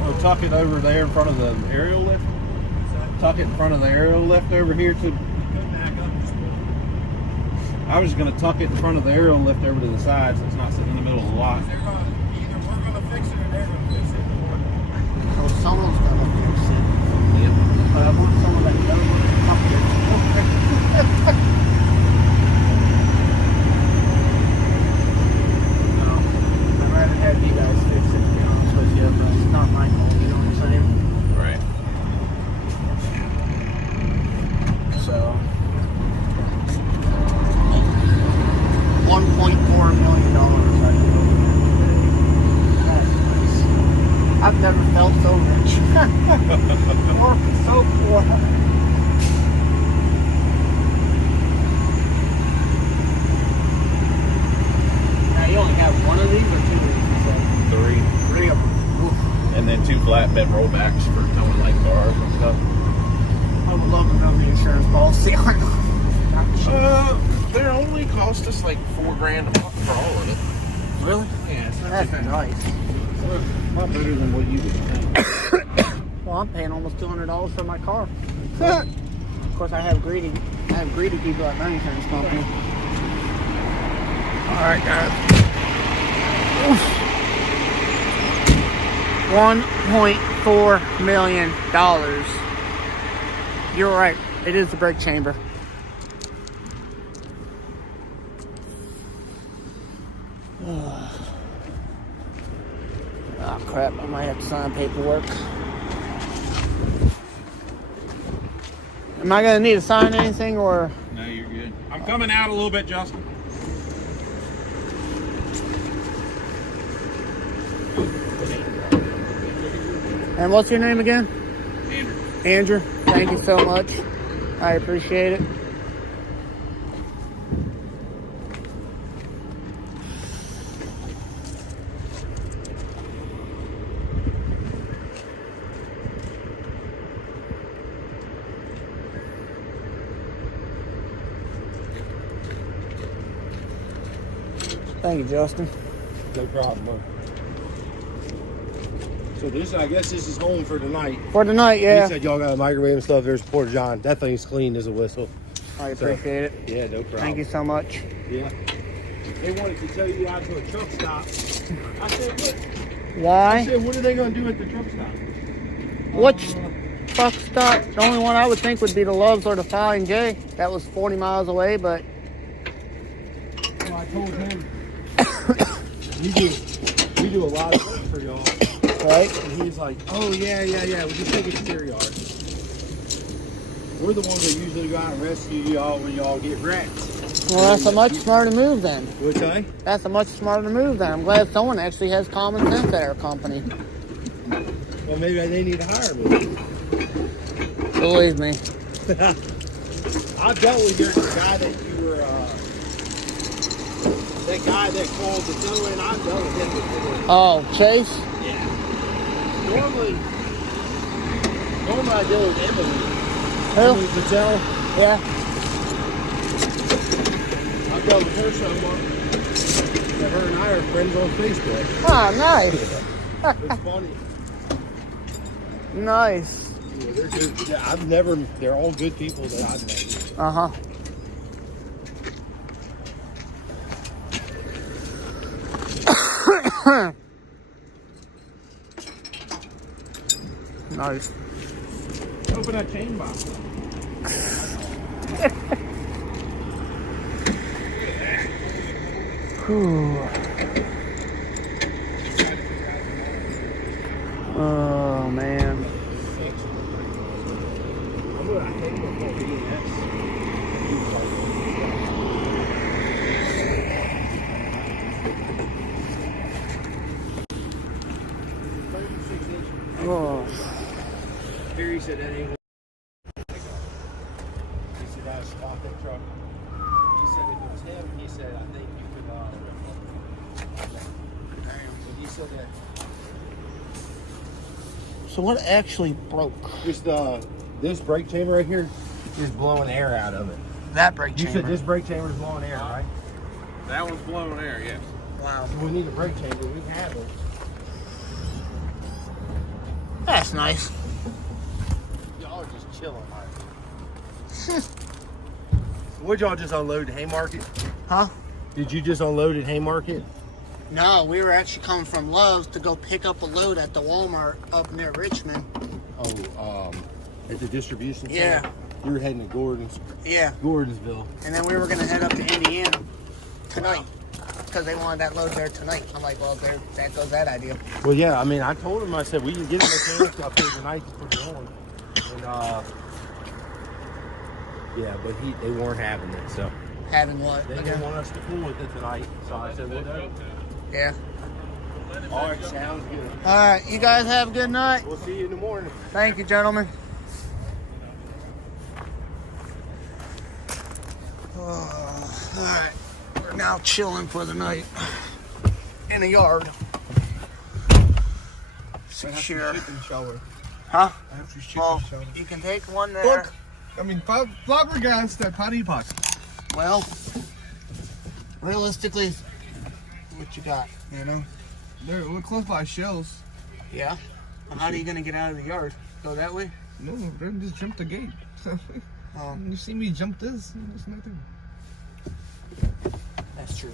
We'll tuck it over there in front of the aerial lift. Tuck it in front of the aerial lift over here to. I was going to tuck it in front of the aerial lift over to the side so it's not sitting in the middle of the lot. Either we're going to fix it or they're going to fix it. So someone's gonna fix it. Yep. But I want someone that knows what the fuck they're doing. No, I'd rather have you guys fix it, to be honest with you, but it's not my fault, you know what I'm saying? Right. So, $1.4 million, I think. That's nice. I've never felt so rich. Or so poor. Now, you only have one of these or two of these? Three. Three of them. Oof. And then 2 flatbed rollbacks for towing like cars and stuff. I would love to know the insurance policy on They only cost us like $4 grand a month for all of it. Really? Yeah, it's not That's too bad. nice. A lot better than what you would think. Well, I'm paying almost $200 for my car. Of course, I have greedy people at my insurance company. All right, guys. $1.4 million. You're right. It is the brake chamber. Oh crap! I might have to sign paperwork. Am I gonna need to sign anything, or? No, you're good. I'm coming out a little bit, Justin. And what's your name again? Andrew. Andrew. Thank you so much. I appreciate it. Thank you, Justin. No problem, man. So this, I guess this is home for tonight. For tonight, yeah. He said y'all got a microwave and stuff. There's Porta John. That thing's clean as a whistle. I appreciate it. Yeah, no problem. Thank you so much. Yeah. They wanted to tell you out to a truck stop. I said, what? Why? I said, what are they going to do at the truck stop? Which truck stop? The only one I would think would be the Loves or the Flying J. That was 40 miles away, but Well, I told him, we do a lot of work for y'all. right? And he's like, oh, yeah. We just take it to their yard. We're the ones that usually go out and rescue y'all when y'all get wrecked. Well, that's a much smarter move then. What'd you say? That's a much smarter move then. I'm glad someone actually has common sense at our company. Well, maybe they need to hire me. Believe me. I've dealt with the guy that you were, that guy that called the tow in. I've dealt with him before. Oh, Chase? Yeah. Normally I deal with Emily. Emily Who? Patel. Yeah. I've dealt with her so much that her and I are friends on Facebook. Oh, nice. It's funny. Nice. Yeah, they're good. Yeah, they're all good people that I've met. Uh-huh. Nice. Open that chain box. Whew. Oh, man. I'm going to hang my phone BS. Oh. Harry said that ain't. He said I stopped that truck. He said if it was him, he said I think you could damn. But he said that So what actually broke? just this brake chamber right here is blowing air out of it. That brake You chamber. said this brake chamber is blowing air, right? That one's blowing air, yes. Wow. We need a brake chamber. We have it. That's nice. Y'all are just chilling, right? Would y'all just unload at Haymarket? Huh? Did you just unload at Haymarket? No, we were actually coming from Love's to go pick up a load at the Walmart up near Richmond. Oh, at the distribution center? Yeah. You were heading to Yeah. Gordonsville. And then we were going to head up to Indiana tonight because they wanted that load there tonight. I'm like, well, there goes that idea. Well, yeah, I mean, I told him, I said, we can get a mechanic up here tonight to put it on. And, yeah, but they weren't having it, so. Having what? They didn't want us to fool with it tonight, so I said, whatever. Yeah. All right, sounds good. All right, you guys have a good night. We'll see you in the morning. Thank you, gentlemen. Oh, all right, we're now chilling for the night in the yard. Secure. Shower. Huh? I have to shoot Well, the shower. you can take one there. Look, I mean, flabbergasted potty pot. Well, realistically, what you got, you know? We're close by shells. Yeah. Well, how are you gonna get out of the yard? Go that way? No, then just jump the gate. Oh, You see me jump this? There's nothing. that's true.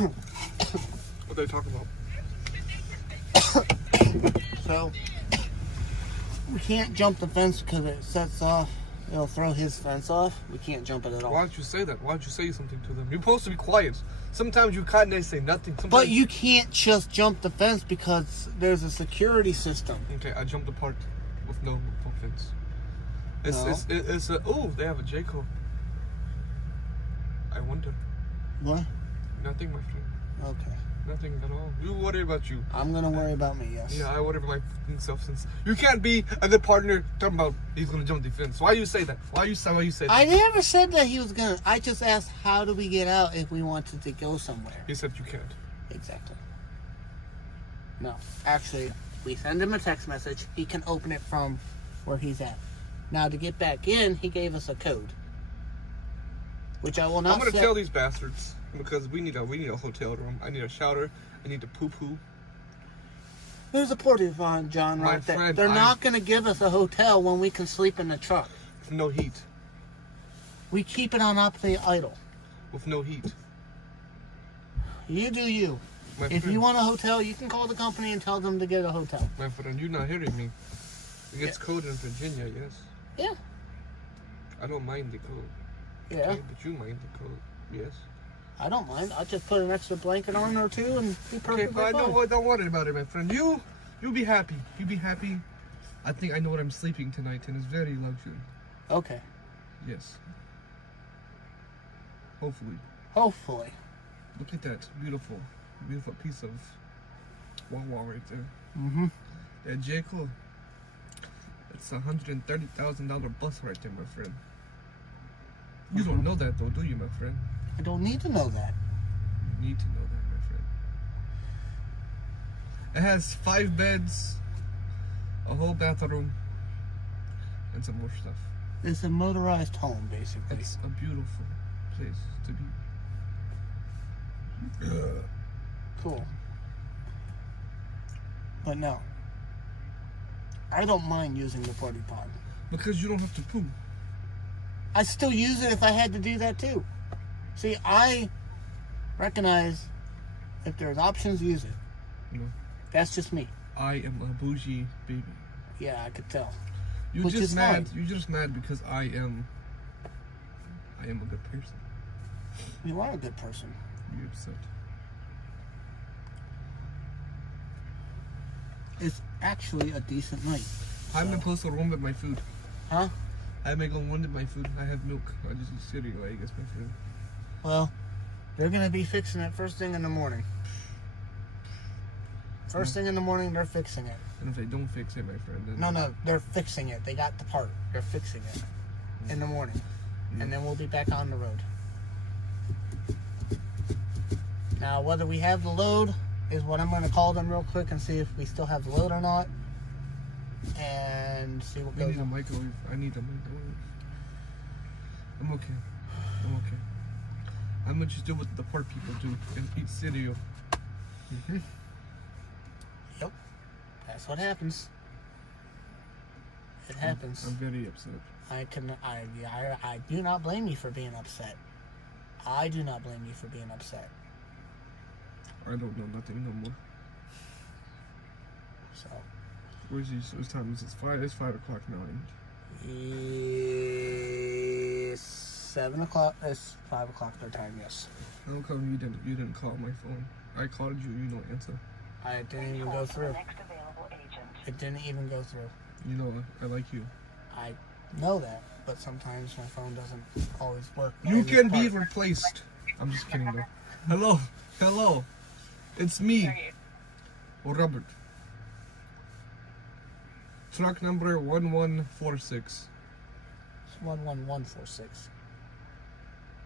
What they talking about? So we can't jump the fence because it sets off. It'll throw his fence off. We can't jump it at all. Why don't you say that? Why don't you say something to them? You're supposed to be quiet. Sometimes you kind of say nothing. Sometimes... But you can't just jump the fence because there's a security system. Okay, I jumped the part with no fence. No. It's a... Oh, they have a J code. I wonder. What? Nothing, my friend. Okay. Nothing at all. You worry about you. I'm gonna worry about me. Yes. Yeah, I worry about myself since you can't be a good partner talking about he's gonna jump the fence. Why you say that? Why you say that? I never said that he was gonna. I just asked how do we get out if we wanted to go somewhere. He said you can't. Exactly. No, actually, we send him a text message. He can open it from where he's at. Now to get back in, he gave us a code, which I will not. I'm gonna say. tell these bastards because we need a hotel room. I need a shower. I need to poo. There's a porta john My right there. friend, They're not gonna give us a hotel when we can sleep in the truck. With no heat. We keep it on opposite idle. With no heat. You do you. My If friend, you want a hotel, you can call the company and tell them to get a hotel. my friend, you're not hearing me. It gets cold in Virginia, yes. Yeah. I don't mind the cold. Yeah. Okay, but you mind the cold, yes. I don't mind. I'll just put an extra blanket on or two and be Okay, perfectly but I fine. don't worry about it, my friend. You'll be happy. You be happy. I think I know what I'm sleeping tonight, and it's very luxury. Okay. Yes. Hopefully. Hopefully. Look at that beautiful piece of wall right there. Mm-hmm. That J. Cole. It's $130,000 bus right there, my friend. You don't know that though, do you, my friend? I don't need to know that. You need to know that, my friend. It has 5 beds, a whole bathroom, and some more stuff. It's a motorized home, basically. It's a beautiful place to be. Cool. But no. I don't mind using the porta potty. Because you don't have to poo. I'd still use it if I had to do that too. See, I recognize if there's options, use it. No. That's just me. I am a bougie baby. Yeah, I could tell. You Which just is mad. fine. You just mad because I am a good person. You are a good person. You upset. It's actually a decent night. I'm supposed to warm up my food. Huh? I'm going to warm up my food. I have milk. I just eat cereal, I guess, my friend. Well, they're going to be fixing it first thing in the morning. First thing in the morning, they're fixing it. And if they don't fix it, my friend, then... No, they're fixing it. They got the part. They're fixing it in the morning. And then we'll be back on the road. Now, whether we have the load is what I'm going to call them real quick and see if we still have the load or not. And see what I goes need a on. microwave. I need a microwave. I'm okay. I'm going to just do what the poor people do and eat cereal. Yep. That's what happens. It happens. I'm very upset. I do not blame you for being upset. I do not blame you for being upset. I don't know nothing no more. So. Where's what time is it? It's 5 o'clock now. It's 7 o'clock. It's 5 o'clock their time. Yes. How come you didn't call my phone? I called you. You don't answer. I didn't even go through. It didn't even go through. You know I like you. I know that, but sometimes my phone doesn't always work. You can be replaced. I'm just kidding though. Hello. It's me, Robert. Truck number 1146. It's 11146.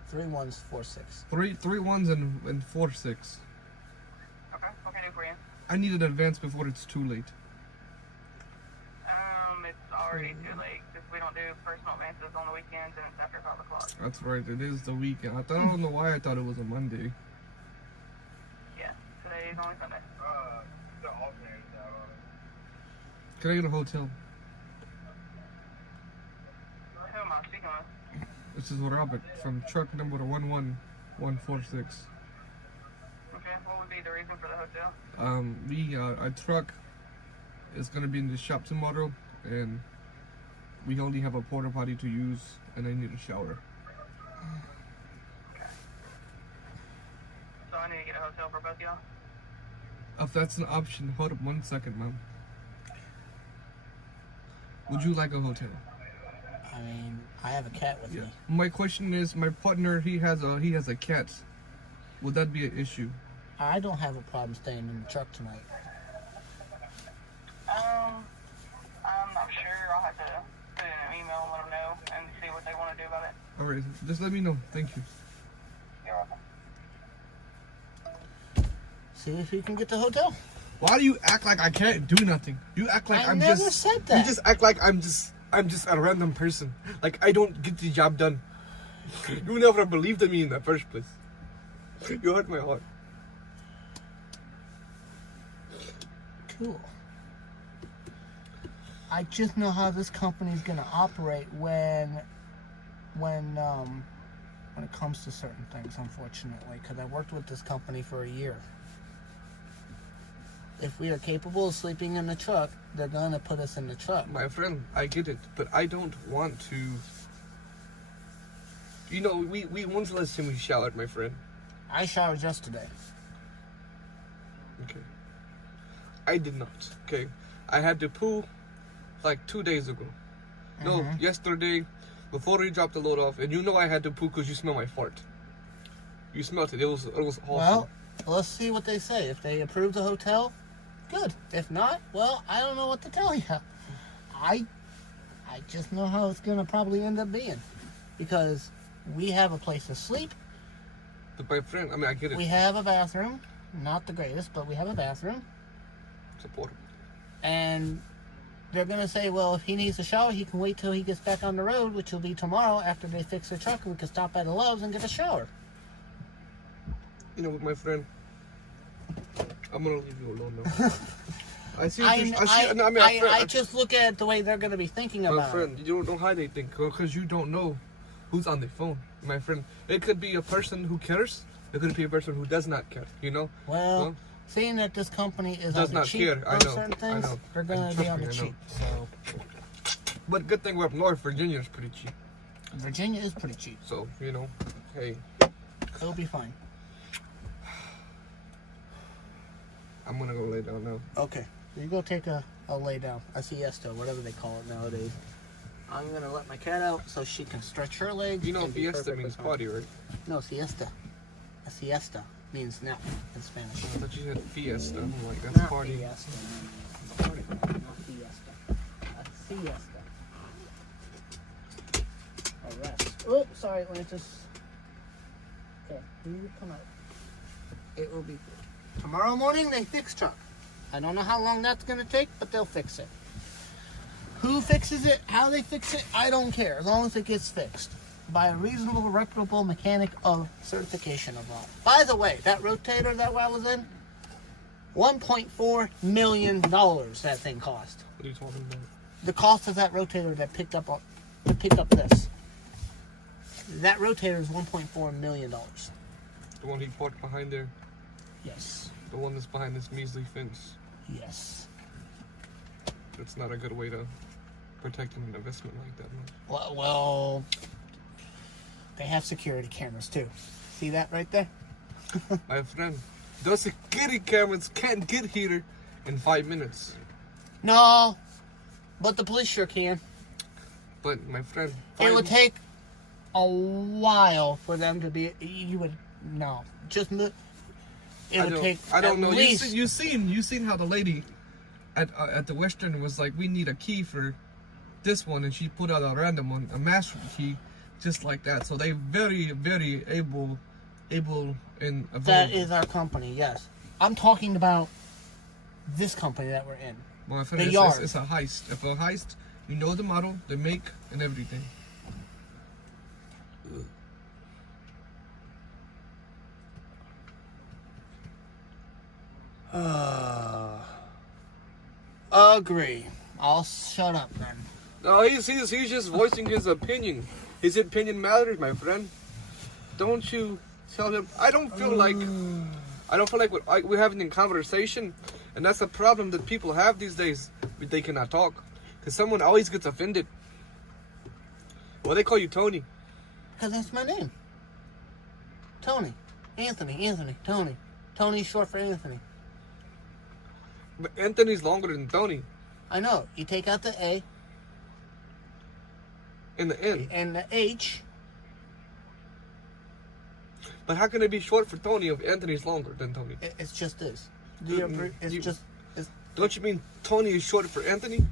3146. Three ones and 46. Okay, what can I do for you? I need an advance before it's too late. It's already too late because we don't do personal advances on the weekends and it's after 5 o'clock. That's right. It is the weekend. I don't know why I thought it was a Monday. Yeah, today is only Sunday. The alternator though. Can I get a hotel? Who am I speaking with? This is Robert from truck number 11146. What would be the reason for the hotel? Our truck is gonna be in the shop tomorrow, and we only have a porta potty to use, and I need a shower. Okay. So I need to get a hotel for both y'all? If that's an option, hold up 1 second, ma'am. Would you like a hotel? I mean, I have a cat with me. My question is, my partner, he has a cat. Would that be an issue? I don't have a problem staying in the truck tonight. I'm not sure. I'll have to put in an email and let them know and see what they want to do about it. All right, just let me know. Thank you. You're welcome. See if you can get the hotel. Why do you act like I can't do nothing? You act like I I'm never just. said that. You just act like I'm just a random person. Like I don't get the job done. You never believed in me in the first place. You hurt my heart. Cool. I just know how this company's gonna operate when it comes to certain things, unfortunately, because I worked with this company for a year. If we are capable of sleeping in the truck, they're gonna put us in the truck. My friend, I get it, but I don't want to. You know, when's the last time we showered, my friend? I showered yesterday. Okay. I did not. Okay. I had to poo like 2 days ago. No, yesterday, before we dropped the load off, and you know I had to poo because you smell my fart. You smelled it. It was awesome. Well, let's see what they say. If they approve the hotel, good. If not, well, I don't know what to tell you. I just know how it's gonna probably end up being, because we have a place to sleep. But my friend, I mean, I get it. We have a bathroom, not the greatest, but we have a bathroom. It's affordable. And they're gonna say, well, if he needs a shower, he can wait till he gets back on the road, which will be tomorrow after they fix the truck, and we can stop by the Love's and get a shower. You know what, my friend? I'm gonna leave you alone now. I just look at the way they're gonna be thinking about my friend, you don't know how they think, because you don't know who's on the phone, my friend. It could be a person who cares. It could be a person who does not care. You know. Well, no? seeing that this company is Does on the not cheap care. I on know. certain I things, know. they're gonna And be trust on me, the I know. cheap. So But good thing we're up north. Virginia is pretty cheap. Virginia is pretty cheap. So you know, hey, It'll be fine. I'm gonna go lay down now. Okay, you go take a lay down, a siesta, whatever they call it nowadays. I'm gonna let my cat out so she can stretch her legs. You know, and be fiesta perfectly means fine. party, right? No, siesta. A siesta means nap in Spanish. I thought you said fiesta. I'm like, that's Not party. fiesta. Party, not fiesta. A siesta. A rest. Oh, sorry, Atlantis. Okay, you come out. It will be tomorrow morning. They fix truck. I don't know how long that's gonna take, but they'll fix it. Who fixes it? How they fix it? I don't care, as long as it gets fixed by a reasonable, reputable mechanic of certification of all. By the way, that rotator that I was in, $1.4 million that thing cost. What are you talking about? The cost of that rotator that picked up this. That rotator is $1.4 million. The one he parked behind there. Yes. The one that's behind this measly fence. Yes. That's not a good way to protect an investment like that. Man. Well, they have security cameras too. See that right there? My friend, those security cameras can't get here in 5 minutes. No, but the police sure can. But my friend, It would take a while for them to be. You would no, just it would take. I don't know. At least, You seen how the lady at the Western was like, we need a key for this one, and she put out a random one, a master key, just like that. So they very able and available. that is our company. Yes, I'm talking about this company that we're in. Well, my friend, the it's yard. a heist. If a heist, you know the model, the make, and everything. Agree. I'll shut up then. No, he's just voicing his opinion. His opinion matters, my friend. Don't you tell him. I don't feel like I don't feel like we're having a conversation, and that's a problem that people have these days. They cannot talk because someone always gets offended. Why they call you Tony? Because that's my name. Tony. Anthony. Tony. Tony's short for Anthony. But Anthony's longer than Tony. I know. You take out the A. In the N. And the H. But how can it be short for Tony if Anthony's longer than Tony? It's just this. Do you agree? It's just... Don't you mean Tony is short for Anthony?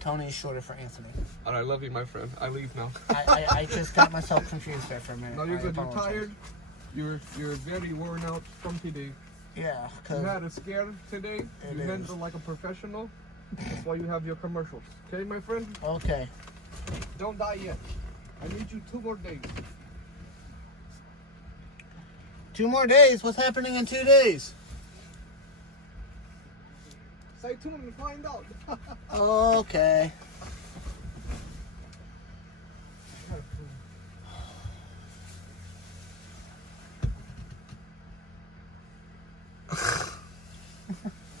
Tony is shorter for Anthony. All right, I love you, my friend. I leave now. I just got myself confused there for a minute. No, you're good. You're tired. You're very worn out from today. Yeah, You had a scare today. You handled like a professional. That's why you have your commercials. Okay, my friend? Okay. Don't die yet. I need you 2 more days. 2 more days? What's happening in 2 days? Stay tuned and find out. Okay.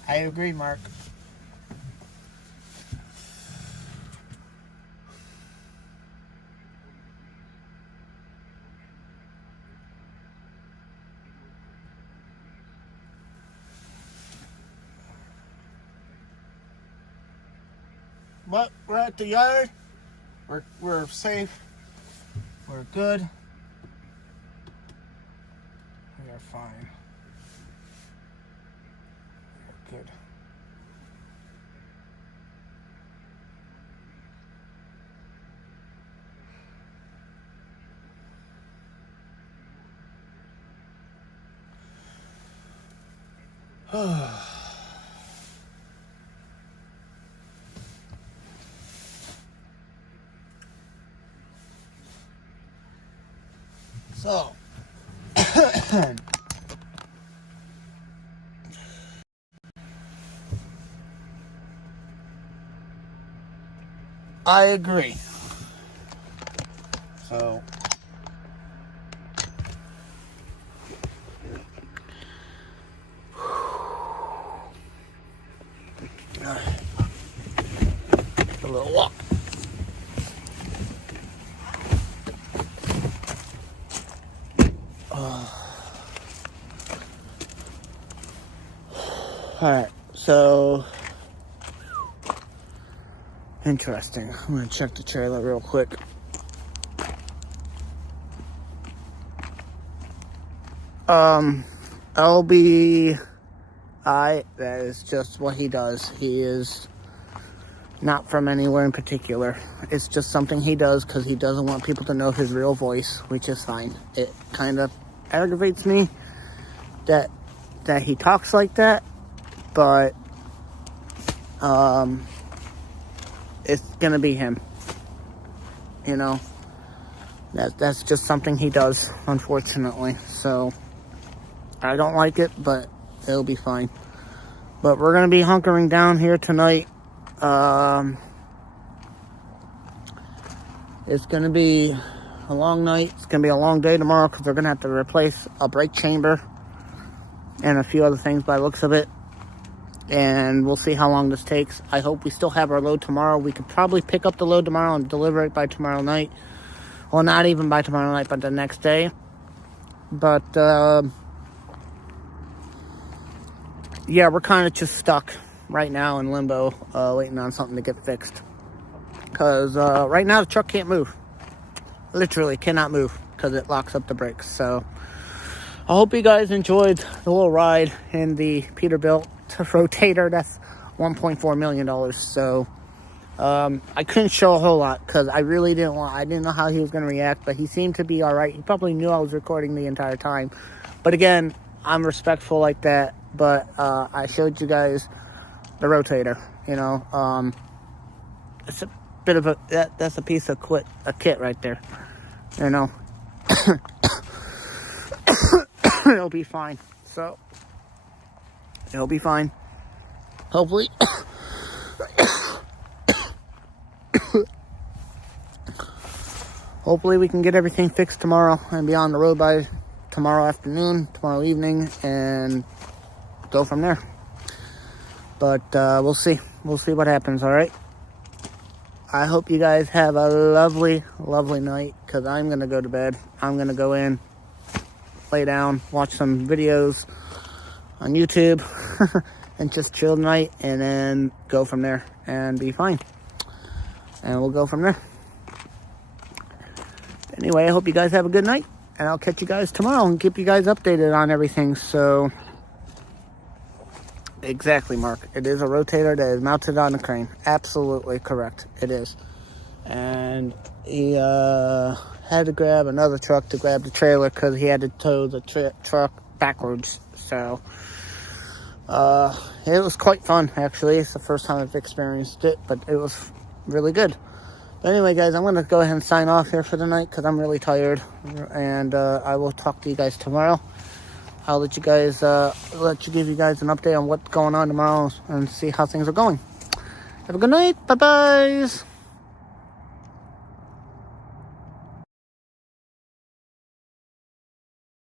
I agree, Mark. But we're at the yard. We're safe. We're good. We are fine. We're good. So, I agree. So, a little walk. Alright, so interesting. I'm gonna check the trailer real quick. LBI, that is just what he does. He is not from anywhere in particular. It's just something he does because he doesn't want people to know his real voice, which is fine. It kind of aggravates me that he talks like that, but it's gonna be him. You know, that's just something he does, unfortunately. So I don't like it, but it'll be fine. But we're gonna be hunkering down here tonight. It's gonna be a long night. It's gonna be a long day tomorrow because they're gonna have to replace a brake chamber and a few other things by the looks of it. And we'll see how long this takes. I hope we still have our load tomorrow. We could probably pick up the load tomorrow and deliver it by tomorrow night. Well, not even by tomorrow night, but the next day. But, yeah, we're kind of just stuck right now in limbo, waiting on something to get fixed. Because right now the truck can't move. Literally cannot move because it locks up the brakes. So I hope you guys enjoyed the little ride in the Peterbilt Rotator. That's $1.4 million. So I couldn't show a whole lot because I really didn't know how he was going to react, but he seemed to be all right. He probably knew I was recording the entire time. But again, I'm respectful like that. But I showed you guys the Rotator, you know. It's a bit of that's a piece of a kit right there, you know. It'll be fine. So it'll be fine. Hopefully. hopefully we can get everything fixed tomorrow and be on the road by tomorrow afternoon, tomorrow evening, and go from there. But we'll see. We'll see what happens, all right? I hope you guys have a lovely, lovely night, because I'm going to go to bed. I'm going to go in, lay down, watch some videos on YouTube, and just chill tonight, and then go from there and be fine. And we'll go from there. Anyway, I hope you guys have a good night, and I'll catch you guys tomorrow and keep you guys updated on everything. So, exactly, Mark. It is a rotator that is mounted on a crane. Absolutely correct. It is. And he had to grab another truck to grab the trailer because he had to tow the truck backwards. So, it was quite fun, actually. It's the first time I've experienced it, but it was really good. But anyway, guys, I'm going to go ahead and sign off here for the night because I'm really tired. And I will talk to you guys tomorrow. I'll let you guys, give you guys an update on what's going on tomorrow and see how things are going. Have a good night. Bye-bye.